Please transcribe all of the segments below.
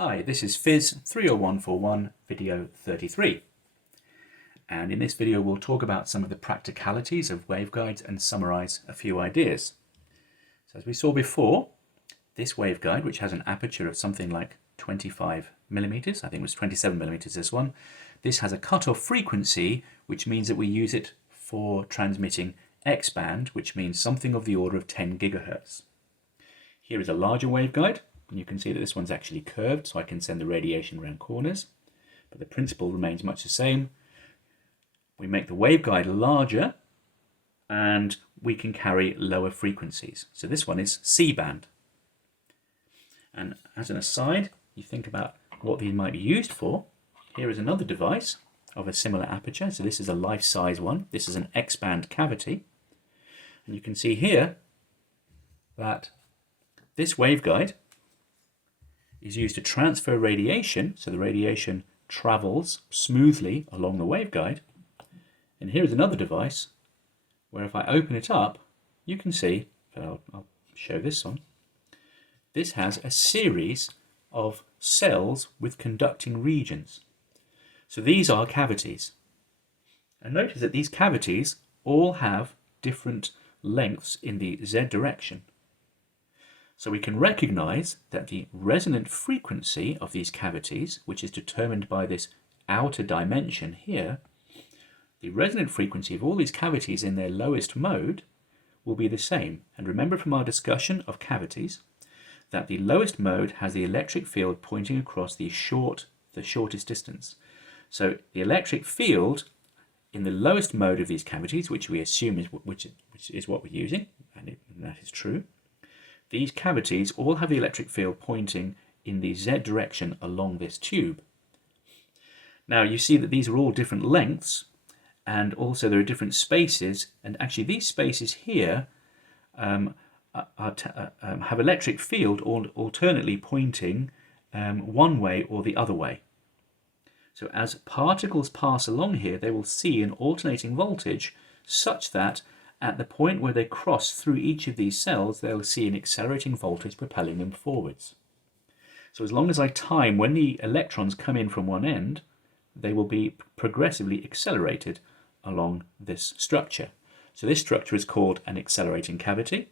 Hi, this is PHYS30141 video 33, and in this video we'll talk about some of the practicalities of waveguides and summarize a few ideas. So as we saw before, this waveguide, which has an aperture of something like 25 millimeters, I think it was 27 millimeters this one, this has a cutoff frequency, which means that we use it for transmitting X-band, which means something of the order of 10 gigahertz. Here is a larger waveguide. And you can see that this one's actually curved, so I can send the radiation around corners. But the principle remains much the same. We make the waveguide larger, and we can carry lower frequencies. So this one is C-band. And as an aside, you think about what these might be used for. Here is another device of a similar aperture. So this is a life-size one. This is an X-band cavity. And you can see here that this waveguide is used to transfer radiation, so the radiation travels smoothly along the waveguide. And here is another device where if I open it up, you can see, I'll show this one, this has a series of cells with conducting regions. So these are cavities. And notice that these cavities all have different lengths in the Z direction. So we can recognize that the resonant frequency of these cavities, which is determined by this outer dimension here, the resonant frequency of all these cavities in their lowest mode will be the same. And remember from our discussion of cavities that the lowest mode has the electric field pointing across the shortest distance. So the electric field in the lowest mode of these cavities, which we assume which is what we're using, and that is true, these cavities all have the electric field pointing in the Z direction along this tube. Now you see that these are all different lengths, and also there are different spaces, and actually these spaces here have electric field alternately pointing one way or the other way. So as particles pass along here, they will see an alternating voltage such that at the point where they cross through each of these cells, they'll see an accelerating voltage propelling them forwards. So as long as I time when the electrons come in from one end, they will be progressively accelerated along this structure. So this structure is called an accelerating cavity,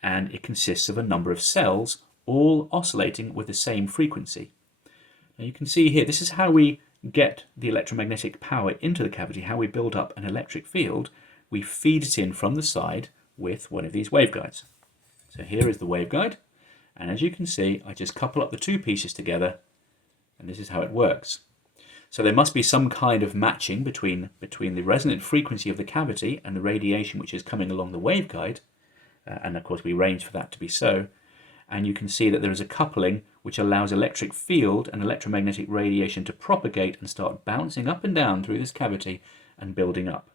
and it consists of a number of cells all oscillating with the same frequency. Now you can see here, this is how we get the electromagnetic power into the cavity, how we build up an electric field. We feed it in from the side with one of these waveguides. So here is the waveguide, and as you can see, I just couple up the two pieces together, and this is how it works. So there must be some kind of matching between the resonant frequency of the cavity and the radiation which is coming along the waveguide, and of course we arrange for that to be so. And you can see that there is a coupling which allows electric field and electromagnetic radiation to propagate and start bouncing up and down through this cavity and building up.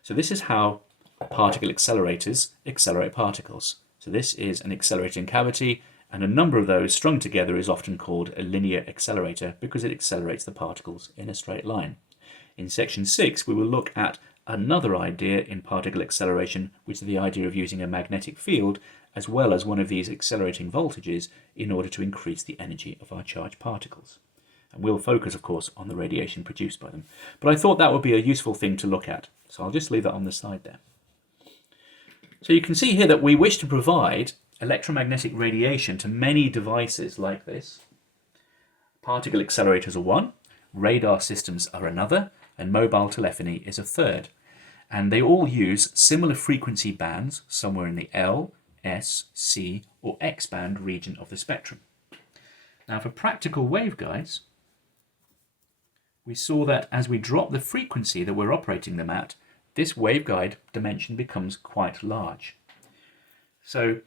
So this is how particle accelerators accelerate particles. So this is an accelerating cavity, and a number of those strung together is often called a linear accelerator because it accelerates the particles in a straight line. In section 6 we will look at another idea in particle acceleration, which is the idea of using a magnetic field as well as one of these accelerating voltages in order to increase the energy of our charged particles. And we'll focus, of course, on the radiation produced by them. But I thought that would be a useful thing to look at, so I'll just leave that on the side there. So you can see here that we wish to provide electromagnetic radiation to many devices like this. Particle accelerators are one, radar systems are another, and mobile telephony is a third. And they all use similar frequency bands somewhere in the L, S, C, or X band region of the spectrum. Now for practical waveguides, we saw that as we drop the frequency that we're operating them at, this waveguide dimension becomes quite large. So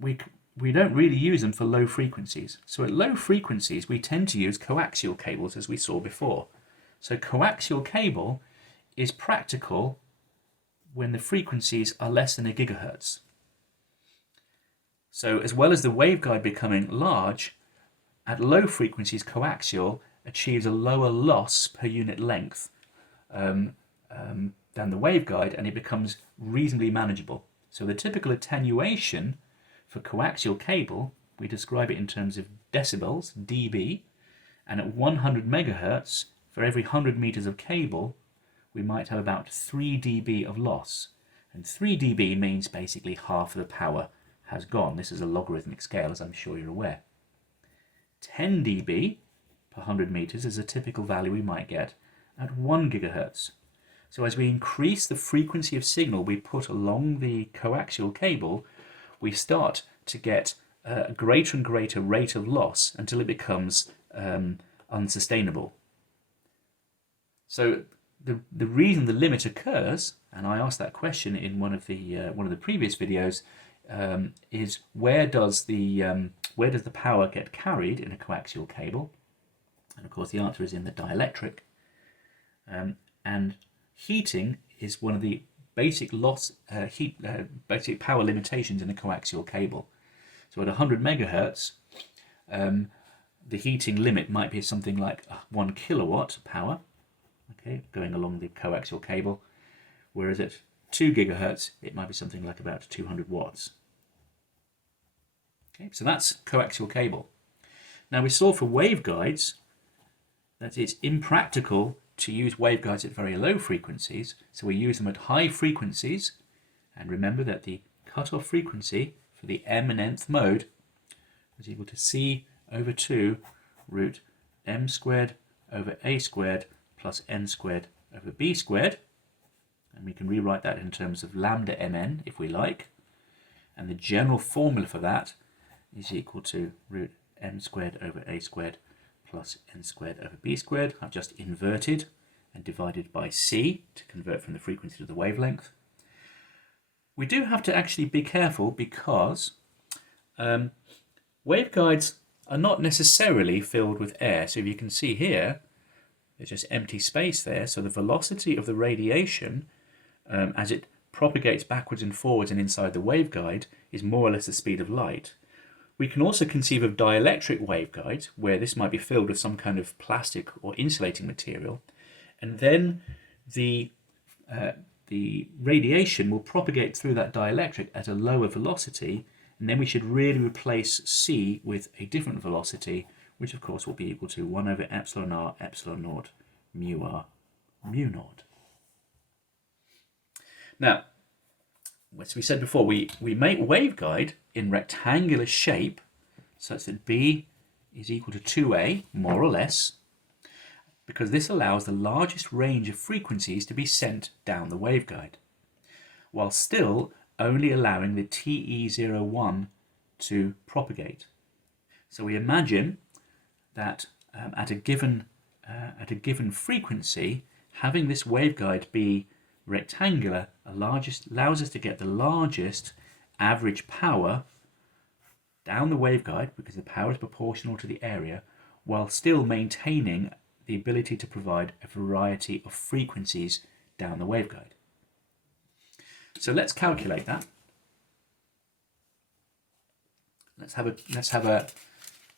we don't really use them for low frequencies. So at low frequencies, we tend to use coaxial cables, as we saw before. So coaxial cable is practical when the frequencies are less than a gigahertz. So as well as the waveguide becoming large, at low frequencies, coaxial achieves a lower loss per unit length than the waveguide, and it becomes reasonably manageable. So the typical attenuation for coaxial cable, we describe it in terms of decibels, dB, and at 100 megahertz, for every 100 meters of cable, we might have about 3 dB of loss. And 3 dB means basically half of the power has gone. This is a logarithmic scale, as I'm sure you're aware. 10 dB per 100 meters is a typical value we might get at 1 gigahertz. So as we increase the frequency of signal we put along the coaxial cable, we start to get a greater and greater rate of loss until it becomes unsustainable. So the reason the limit occurs, and I asked that question in one of the previous videos, is where does the power get carried in a coaxial cable? And of course the answer is in the dielectric. And heating is one of the basic basic power limitations in a coaxial cable. So at 100 megahertz, the heating limit might be something like 1 kilowatt power, okay, going along the coaxial cable, whereas at 2 gigahertz it might be something like about 200 watts. Okay, so that's coaxial cable. Now we saw for waveguides that it's impractical to use waveguides at very low frequencies, so we use them at high frequencies, and remember that the cutoff frequency for the m and nth mode is equal to c over 2 root m squared over a squared plus n squared over b squared, and we can rewrite that in terms of lambda mn if we like, and the general formula for that is equal to root m squared over a squared plus n squared over b squared. I've just inverted and divided by c to convert from the frequency to the wavelength. We do have to actually be careful because waveguides are not necessarily filled with air. So if you can see here, there's just empty space there. So the velocity of the radiation as it propagates backwards and forwards and inside the waveguide is more or less the speed of light. We can also conceive of dielectric waveguides where this might be filled with some kind of plastic or insulating material, and then the radiation will propagate through that dielectric at a lower velocity, and then we should really replace c with a different velocity, which of course will be equal to 1 over epsilon r epsilon naught mu r mu naught. Now, as we said before, we make waveguide in rectangular shape such that b is equal to 2a, more or less, because this allows the largest range of frequencies to be sent down the waveguide, while still only allowing the TE01 to propagate. So we imagine that at a given frequency, having this waveguide be rectangular allows us to get the largest average power down the waveguide, because the power is proportional to the area, while still maintaining the ability to provide a variety of frequencies down the waveguide. So let's calculate that.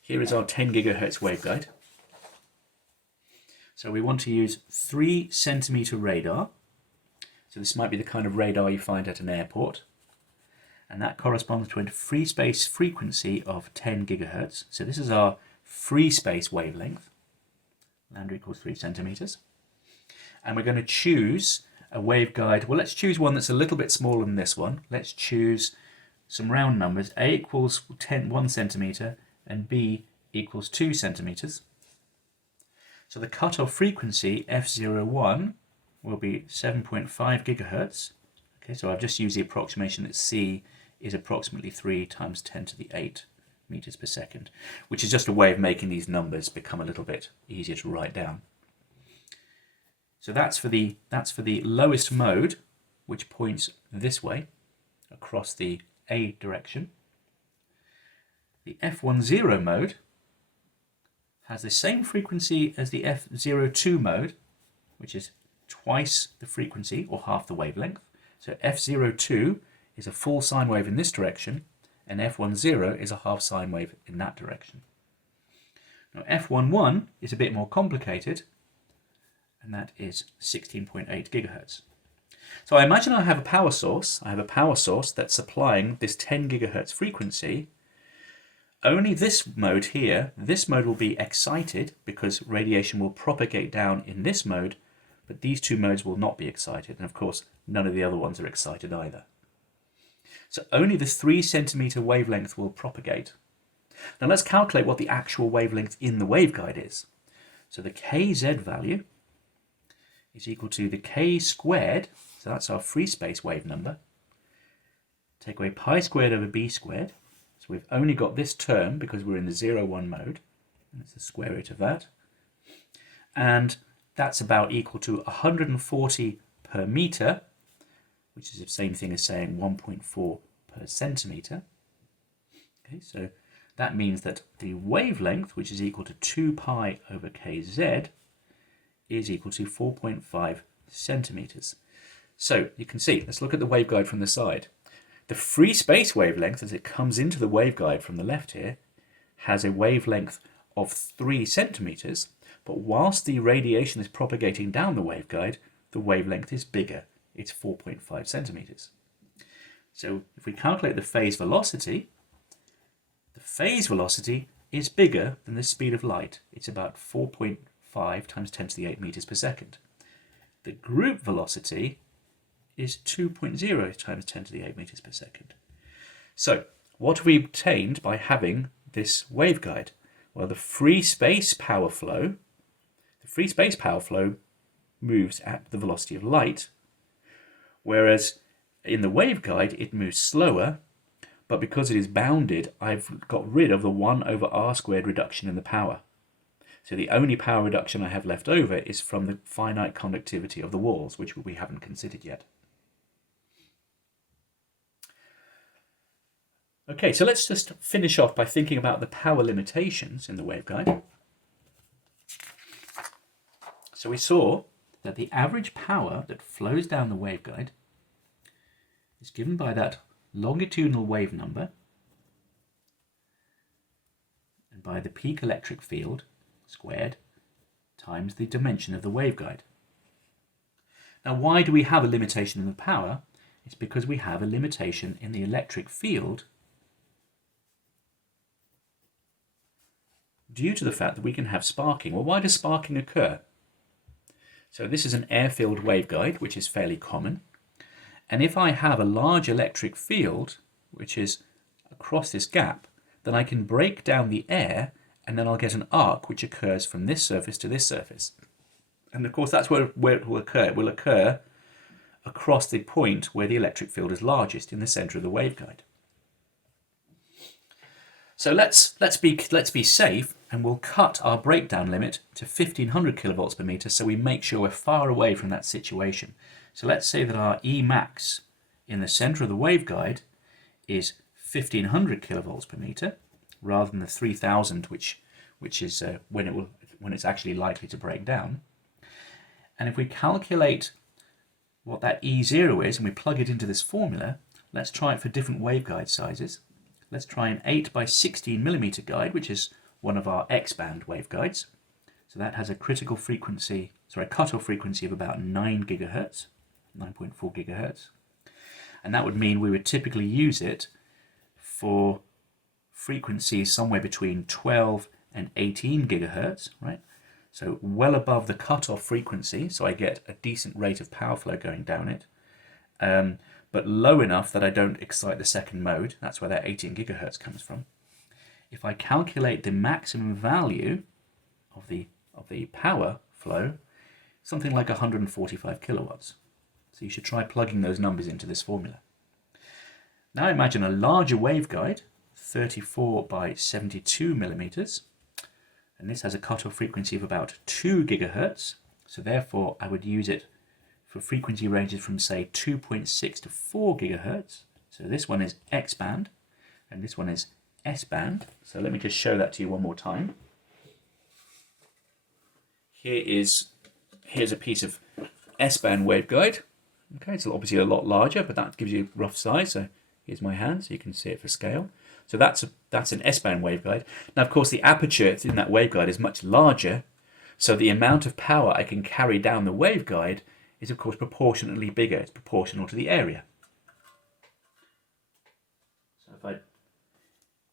Here is our 10 gigahertz waveguide. So we want to use 3 centimeter radar. So this might be the kind of radar you find at an airport. And that corresponds to a free space frequency of 10 gigahertz. So this is our free space wavelength. Lambda equals 3 centimeters. And we're going to choose a waveguide. Well, let's choose one that's a little bit smaller than this one. Let's choose some round numbers. A equals 1 centimeter and B equals 2 centimeters. So the cutoff frequency, F01, will be 7.5 gigahertz. Okay, so I've just used the approximation that C is approximately 3 times 10 to the 8 meters per second, which is just a way of making these numbers become a little bit easier to write down. So that's for the lowest mode, which points this way across the A direction. The F10 mode has the same frequency as the F02 mode, which is twice the frequency or half the wavelength. So F02 is a full sine wave in this direction, and F10 is a half sine wave in that direction. Now F11 is a bit more complicated, and that is 16.8 gigahertz. So I imagine I have a power source. I have a power source that's supplying this 10 gigahertz frequency only this mode here, this mode will be excited because radiation will propagate down in this mode, but these two modes will not be excited. And of course, none of the other ones are excited either. So only the 3 centimeter wavelength will propagate. Now let's calculate what the actual wavelength in the waveguide is. So the kz value is equal to the k squared, so that's our free space wave number. Take away pi squared over b squared. So we've only got this term because we're in the 0,1 mode. And it's the square root of that. And that's about equal to 140 per meter, which is the same thing as saying 1.4 per centimeter. Okay, so that means that the wavelength, which is equal to 2 pi over kz, is equal to 4.5 centimeters. So you can see, let's look at the waveguide from the side. The free space wavelength, as it comes into the waveguide from the left here, has a wavelength of 3 centimeters, but whilst the radiation is propagating down the waveguide, the wavelength is bigger. It's 4.5 centimeters. So if we calculate the phase velocity is bigger than the speed of light. It's about 4.5 times 10 to the 8 meters per second. The group velocity is 2.0 times 10 to the 8 meters per second. So what have we obtained by having this waveguide? Well, the free space power flow moves at the velocity of light, whereas in the waveguide it moves slower, but because it is bounded, I've got rid of the 1 over r squared reduction in the power. So the only power reduction I have left over is from the finite conductivity of the walls, which we haven't considered yet. Okay, so let's just finish off by thinking about the power limitations in the waveguide. So we saw that the average power that flows down the waveguide is given by that longitudinal wave number and by the peak electric field squared times the dimension of the waveguide. Now, why do we have a limitation in the power? It's because we have a limitation in the electric field due to the fact that we can have sparking. Well, why does sparking occur? So this is an air-filled waveguide, which is fairly common. And if I have a large electric field, which is across this gap, then I can break down the air, and then I'll get an arc which occurs from this surface to this surface. And of course, that's where it will occur. It will occur across the point where the electric field is largest, in the center of the waveguide. So let's be safe, and we'll cut our breakdown limit to 1500 kilovolts per meter, so we make sure we're far away from that situation. So let's say that our E max in the center of the waveguide is 1500 kilovolts per meter, rather than the 3000, which is when it's actually likely to break down. And if we calculate what that E0 is and we plug it into this formula, let's try it for different waveguide sizes. Let's try an 8 by 16 millimeter guide, which is one of our X-band waveguides. So that has a cutoff frequency of about 9 gigahertz, 9.4 gigahertz. And that would mean we would typically use it for frequencies somewhere between 12 and 18 gigahertz, right? So well above the cutoff frequency, so I get a decent rate of power flow going down it. But low enough that I don't excite the second mode. That's where that 18 gigahertz comes from. If I calculate the maximum value of the power flow, something like 145 kilowatts. So you should try plugging those numbers into this formula. Now imagine a larger waveguide, 34 by 72 millimeters, and this has a cutoff frequency of about 2 gigahertz. So therefore I would use it for frequency ranges from, say, 2.6 to 4 gigahertz. So this one is X-band, and this one is S-band. So let me just show that to you one more time. Here's a piece of S-band waveguide. Okay, it's obviously a lot larger, but that gives you a rough size. So here's my hand, so you can see it for scale. So that's an S-band waveguide. Now, of course, the aperture in that waveguide is much larger, so the amount of power I can carry down the waveguide is, of course, proportionately bigger. It's proportional to the area. So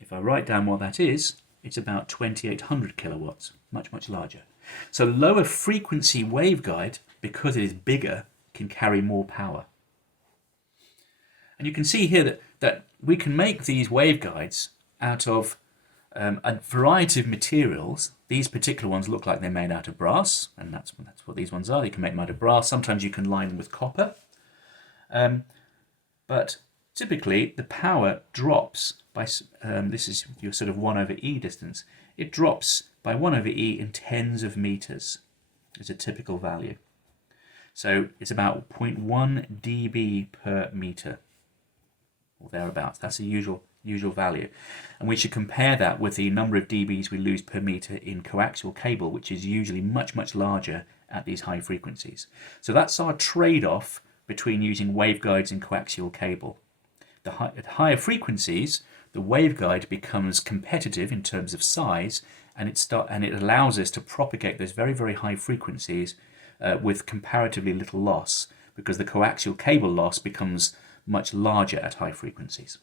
if I write down what that is, it's about 2800 kilowatts, much larger. So lower frequency waveguide, because it is bigger, can carry more power. And you can see here that we can make these waveguides out of a variety of materials. These particular ones look like they're made out of brass, and that's what these ones are. You can make them out of brass. Sometimes you can line them with copper. But typically the power drops by, this is your sort of 1/e distance, it drops by 1/e in tens of meters is a typical value. So it's about 0.1 dB per meter, or thereabouts. That's a usual value. And we should compare that with the number of dBs we lose per meter in coaxial cable, which is usually much larger at these high frequencies. So that's our trade-off between using waveguides and coaxial cable. At higher frequencies, the waveguide becomes competitive in terms of size, and it allows us to propagate those very high frequencies with comparatively little loss, because the coaxial cable loss becomes much larger at high frequencies.